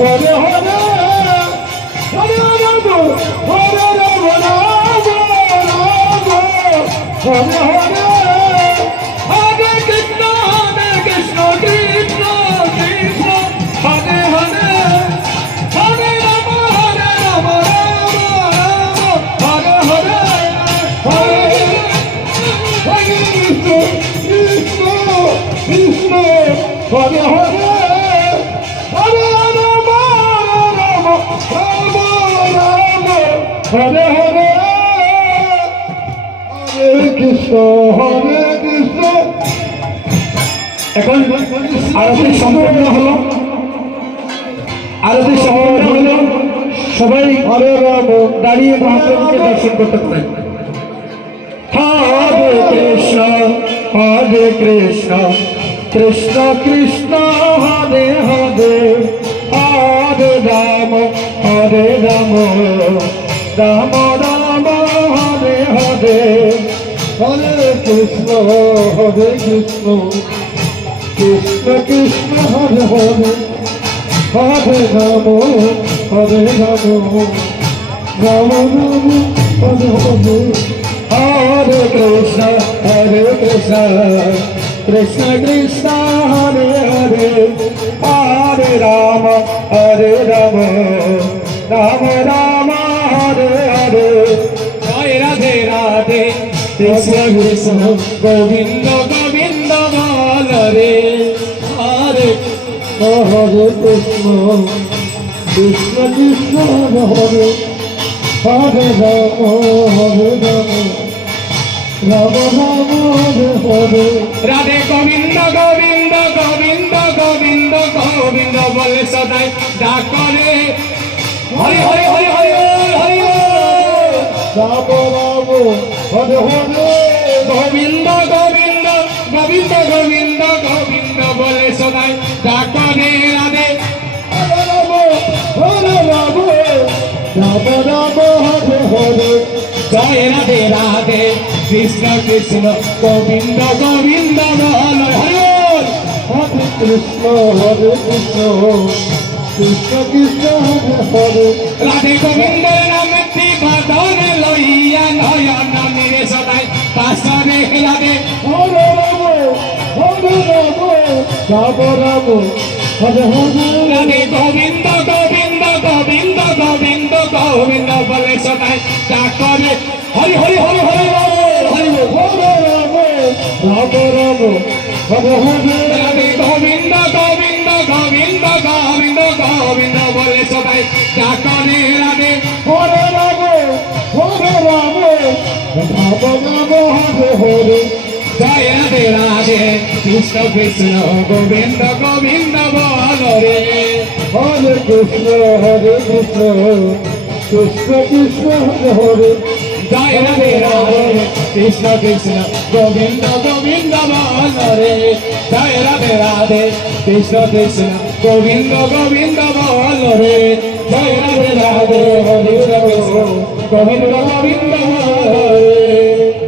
হরে হরে হরে রাম হরে রাম রাম রাম হরে হরে হরে কৃষ্ণ কৃষ্ণ কৃষ্ণ হরে হরে হরে রাম রাম হরে হরে হরে কৃষ্ণ কৃষ্ণ কৃষ্ণ হরে হরে হরে রাম রাম রাম রাম হরে হরে হরে কৃষ্ণ এখন আরতি সম্পন্ন হলো আরতি সম্পন্ন হলো সবাই হরে রাম দাঁড়িয়ে মহাপ্রভুকে দর্শন করতে পারেন হরে কৃষ্ণ কৃষ্ণ কৃষ্ণ হরে হরে হরে রাম রাম রাম হরে হরে হরে কৃষ্ণ কৃষ্ণ কৃষ্ণ হরে হরে হরে রাম রাম রাম হরে হরে হরে কৃষ্ণ কৃষ্ণ কৃষ্ণ হরে হরে হরে রাম রাম রাম হরে হরে জয় রাধে রাধে কৃষ্ণ কৃষ্ণ গোবিন্দ গোবিন্দ বল রে হরে হরে কৃষ্ণ কৃষ্ণ কৃষ্ণ হরে হরে রাম রাম রাম হরে হরে রাধে গোবিন্দ গোবিন্দ গোবিন্দ গোবিন্দ গোবিন্দ বলে সদাই ডাকরে হরে হরে হরে হরে হরে রাম রাম হরে হরে গোবিন্দ গোবিন্দ গোবিন্দ গোবিন্দ গোবিন্দ বলে সদাই ডাকরে রাধে হরে রাম রাম রাম হরে হরে জয় রাধে রাধে কৃষ্ণ কৃষ্ণ গোবিন্দ গোবিন্দ বল হরে হরে কৃষ্ণ কৃষ্ণ কৃষ্ণ হরে হরে রাধে গোবিন্দ নাম বদন লইয়া নয়ন নিরে সদাই পাশরে রাধে হরে রাম রাম রাম হরে হরে রাধে গোবিন্দ গোবিন্দ গোবিন্দ গোবিন্দ গোবিন্দ বলে সদাই ডাকরে হরি হরি হরি হরি হরি হরে রাম রাম হরে হরে রাধে গোবিন্দ গোবিন্দ গোবিন্দ গোবিন্দ গোবিন্দ বলে সদাই ডাকরে রাধে হরে রাম রাম হরে হরে জয় রাধে রাধে কৃষ্ণ কৃষ্ণ গোবিন্দ গোবিন্দ বল রে হরে কৃষ্ণ কৃষ্ণ কৃষ্ণ হরে হরে জয় রাধে রাধে কৃষ্ণ কৃষ্ণ গোবিন্দ গোবিন্দ বল রে জয় রাধে রাধে কৃষ্ণ কৃষ্ণ গোবিন্দ গোবিন্দ বল রে জয় রাধে রাধে হরে কৃষ্ণ গোবিন্দ গোবিন্দ